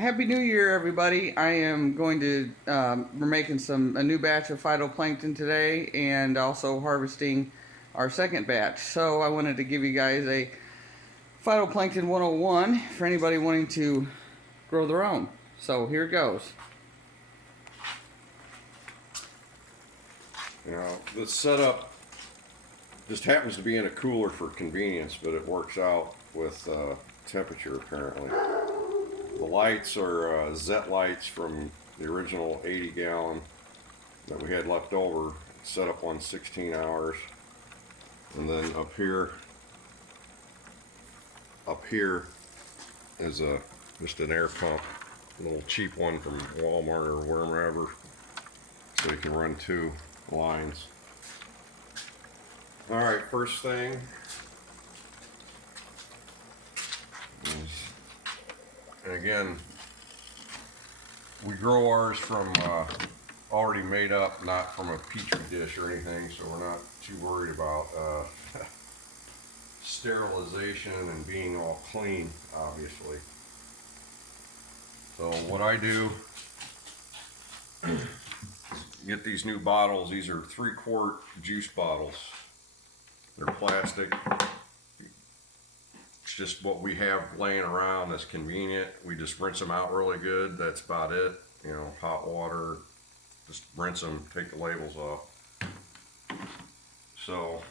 Happy New Year, everybody. I am going to, we're making a new batch of phytoplankton today and also harvesting our second batch. So I wanted to give you guys a phytoplankton 101 for anybody wanting to grow their own. So here it goes. This setup just happens to be in a cooler for convenience, but it works out with temperature apparently. The lights are Zet lights from the original 80-gallon that we had left over, set up on 16 hours. And then up here is just an air pump, a little cheap one from Walmart or wherever, so you can run two lines. All right, first thing is, and again, we grow ours from already made up, not from a petri dish or anything, so we're not too worried about sterilization and being all clean, obviously. So what I do, get these new bottles. These are 3-quart juice bottles. They're plastic. It's just what we have laying around that's convenient. We just rinse them out really good. That's about it. You know, hot water, just rinse them, take the labels off. So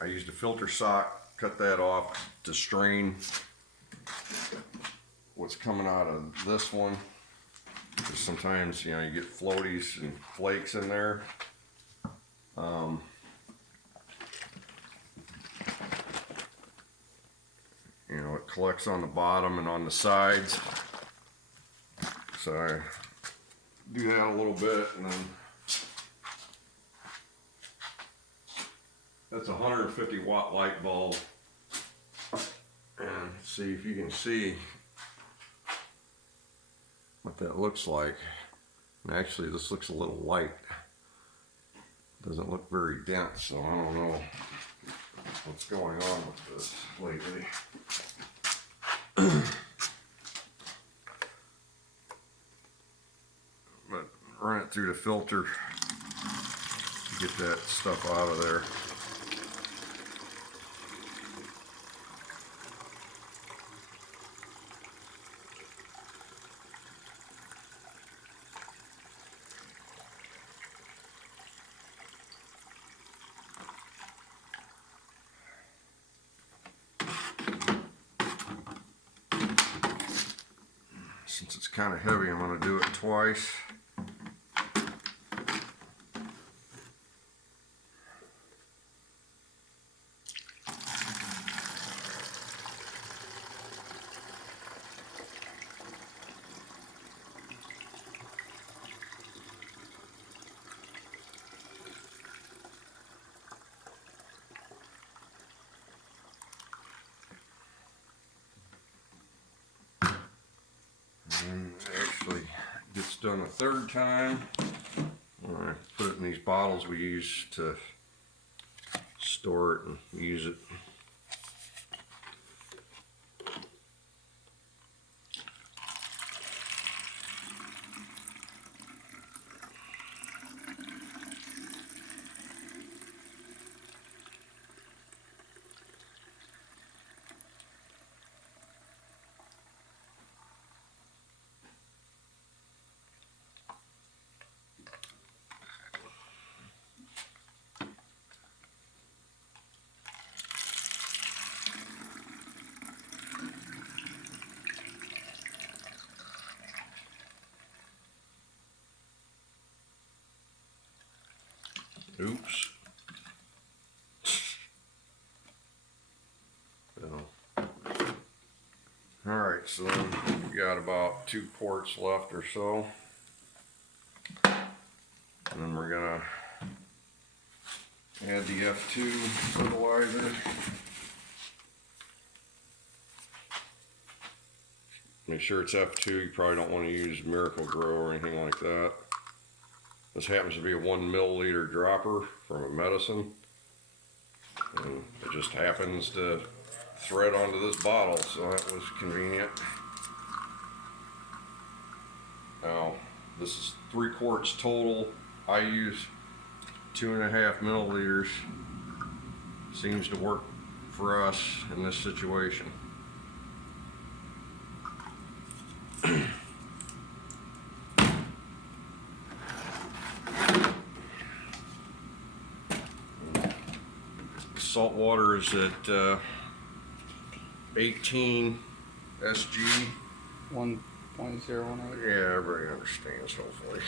I used a filter sock, cut that off to strain what's coming out of this one. Because sometimes, you know, you get floaties and flakes in there. You know, it collects on the bottom and on the sides. So I do that a little bit, and then that's a 150-watt light bulb. And see if you can see what that looks like. And actually, this looks a little light. Doesn't look very dense, so I don't know what's going on with this lately. But run it through the filter to get that stuff out of there. Since it's kind of heavy, I'm going to do it twice. And actually gets done a third time. I put it in these bottles we use to store it and use it. Oops. Alright, so then we got about 2 quarts left or so. And then we're gonna add the F2 fertilizer. Make sure it's F2. You probably don't want to use Miracle Grow or anything like that. This happens to be a 1 milliliter dropper from a medicine, and it just happens to thread onto this bottle, so that was convenient. Now, this is 3 quarts total. I use 2.5 milliliters. Seems to work for us in this situation. Salt water is at 18 SG. 1.018. Yeah, everybody understands, hopefully.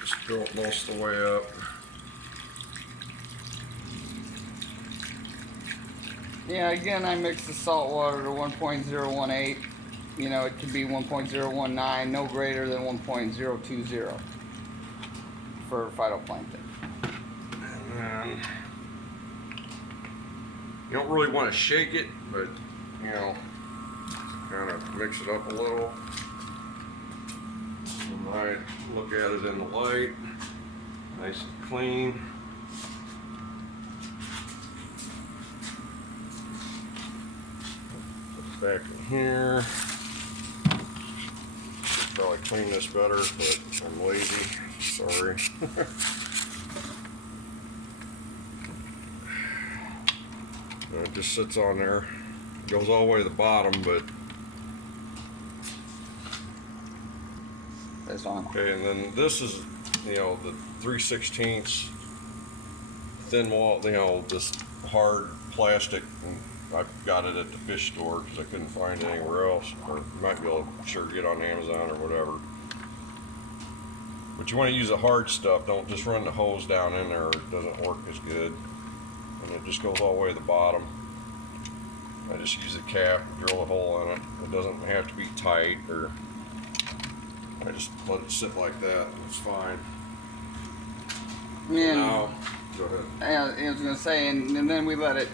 Just fill it most of the way up. Yeah, again, I mix the salt water to 1.018. You know, it could be 1.019, no greater than 1.020 for phytoplankton. And then you don't really want to shake it, but you know, kind of mix it up a little. You might look at it in the light, nice and clean. Put it back in here. Should probably clean this better, but I'm lazy. Sorry. It just sits on there. It goes all the way to the bottom, but That's on. okay. And then this is, you know, the 3/16 thin wall. You know, this hard plastic. And I got it at the fish store because I couldn't find it anywhere else. Or you might be able to sure get on Amazon or whatever. But you want to use the hard stuff. Don't just run the hose down in there, or it doesn't work as good. And it just goes all the way to the bottom. I just use a cap, drill a hole in it. It doesn't have to be tight, or I just let it sit like that, and it's fine. And Now, go ahead. I was gonna say, and then we let it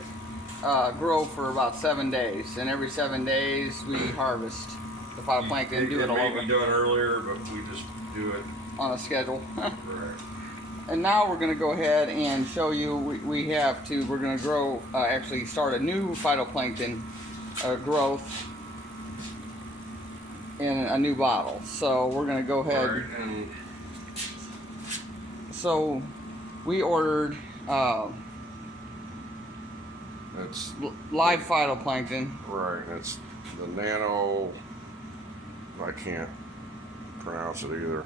grow for about 7 days, and every 7 days we harvest the phytoplankton and do it all may over be done earlier, but we just do it. on a schedule. Right. And now we're going to go ahead and show you, we're going to grow, actually start a new phytoplankton growth in a new bottle. So we're going to go ahead. Right, and So we ordered it's live phytoplankton. right. It's the nano. I can't pronounce it either.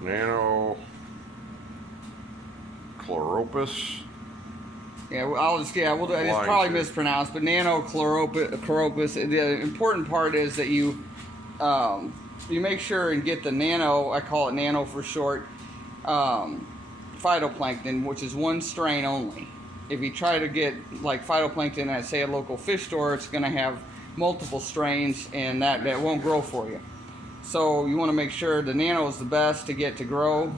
Nano chloropus. Yeah, it's Blind probably shit. mispronounced, but nanochloropus. The important part is that you make sure and get the nano. I call it nano for short. Phytoplankton, which is one strain only. If you try to get like phytoplankton at, say, a local fish store, it's going to have multiple strains, and that won't grow for you. So you want to make sure the nano is the best to get to grow.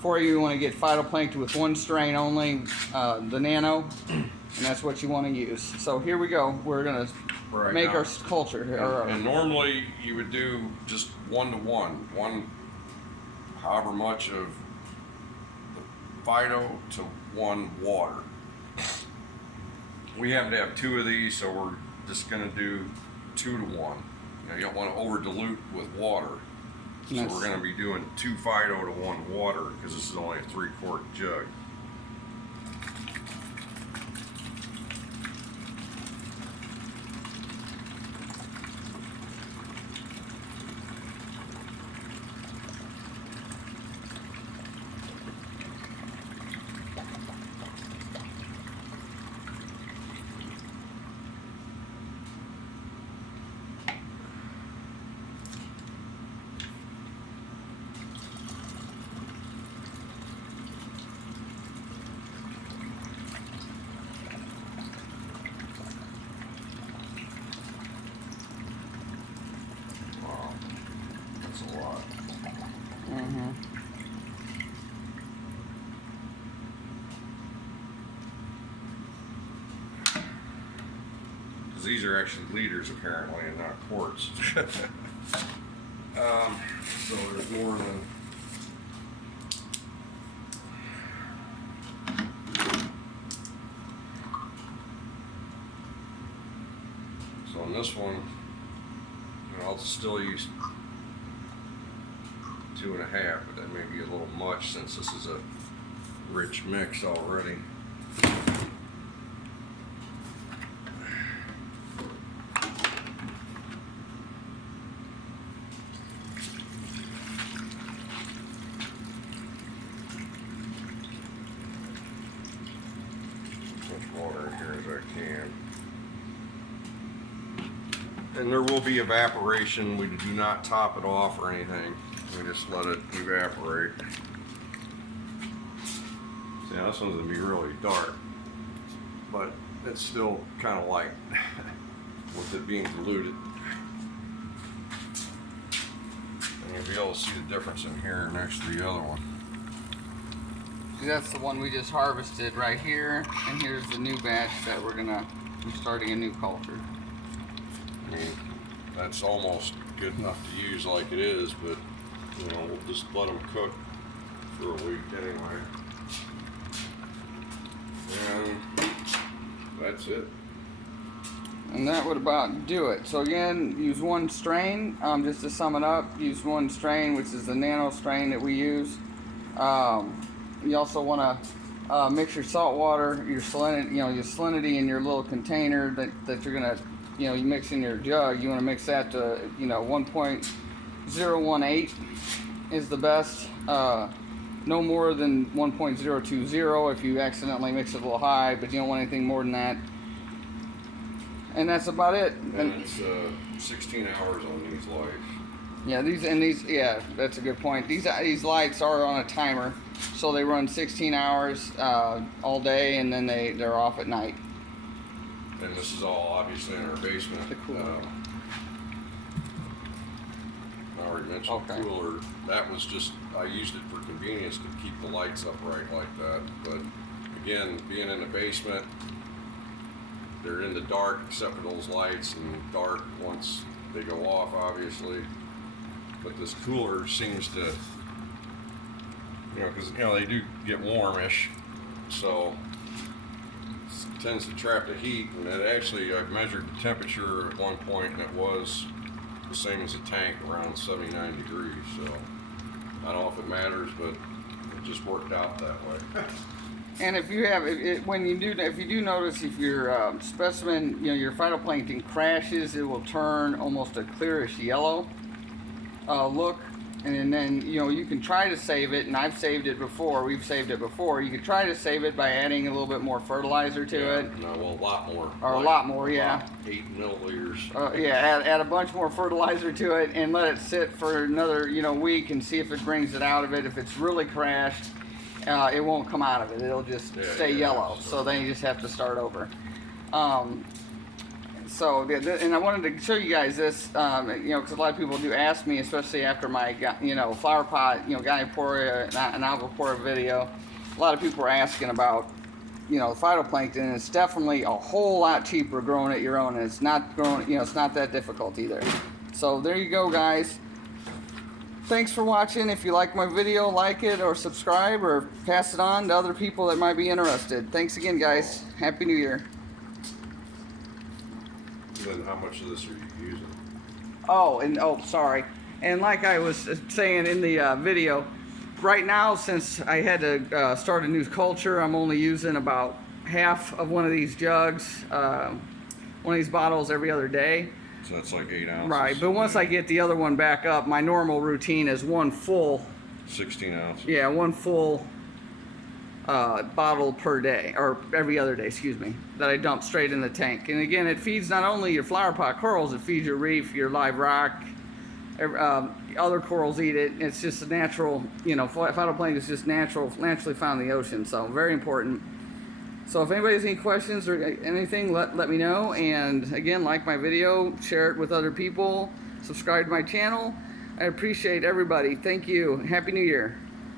For you want to get phytoplankton with one strain only, the nano, and that's what you want to use. So here we go. We're going to make now. our culture. And normally you would do just 1-to-1, however much of the phyto to 1 water. We happen to have 2 of these, so we're just going to do 2-to-1. You don't want to over dilute with water. So Nice. we're going to be doing 2 phyto to 1 water, because this is only a 3-quart jug. That's a lot. Mm-hmm. Because these are actually liters apparently, and not quarts. So there's more than. and this one, I'll still use 2.5, but that may be a little much since this is a rich mix already. As much water in here as I can. And there will be evaporation. We do not top it off or anything. We just let it evaporate. See, now this one's gonna be really dark, but it's still kind of light with it being diluted. And you'll be able to see the difference in here next to the other one. See, that's the one we just harvested right here, and here's the new batch that we're starting a new culture. I mean, that's almost good enough to use like it is, but we'll just let them cook for a week anyway. And that's it. And that would about do it. So again, use one strain. Just to sum it up, use one strain, which is the nano strain that we use. You also want to mix your salt water, your salinity, your salinity in your little container that you're gonna, you mix in your jug. You want to mix that to 1.018 is the best. No more than 1.020 if you accidentally mix it a little high, but you don't want anything more than that. And that's about it. And it's 16 hours on these lights. Yeah, that's a good point. These lights are on a timer, so they run 16 hours all day, and then they're off at night. And this is all obviously in our basement. The cooler. I already mentioned Okay. the cooler. That was just, I used it for convenience to keep the lights upright like that. But again, being in the basement, they're in the dark except for those lights, and dark once they go off, obviously. But this cooler seems to, because they do get warmish, so it tends to trap the heat. And it actually, I've measured the temperature at one point, and it was the same as a tank, around 79 degrees. So I don't know if it matters, but it just worked out that way. And if you have, if you do notice, if your specimen, your phytoplankton crashes, it will turn almost a clearish yellow look, and then you can try to save it. And I've saved it before. We've saved it before. You could try to save it by adding a little bit more fertilizer to it. No, well, a lot more. Or a lot more, yeah. 8 milliliters. Add a bunch more fertilizer to it and let it sit for another week and see if it brings it out of it. If it's really crashed, it won't come out of it. It'll just stay yellow. So then you just have to start over. And I wanted to show you guys this, because a lot of people do ask me, especially after my, flower pot, Gynepora and Alvopora video. A lot of people are asking about, phytoplankton, and it's definitely a whole lot cheaper growing it your own, and it's not growing, it's not that difficult either. So there you go, guys. Thanks for watching. If you like my video, like it or subscribe or pass it on to other people that might be interested. Thanks again, guys. Happy New Year. Then how much of this are you using? Sorry. And like I was saying in the video, right now, since I had to start a new culture, I'm only using about half of one of these jugs, one of these bottles every other day. So that's like 8 ounces. Right, but once I get the other one back up, my normal routine is one full 16 ounces. Yeah, one full bottle per day, or every other day, excuse me, that I dump straight in the tank. And again, it feeds not only your flower pot corals, it feeds your reef, your live rock. Other corals eat it. It's just a natural, phytoplankton is just naturally found in the ocean, so very important. So if anybody has any questions or anything, let me know. And again, like my video, share it with other people, subscribe to my channel. I appreciate everybody. Thank you. Happy New Year.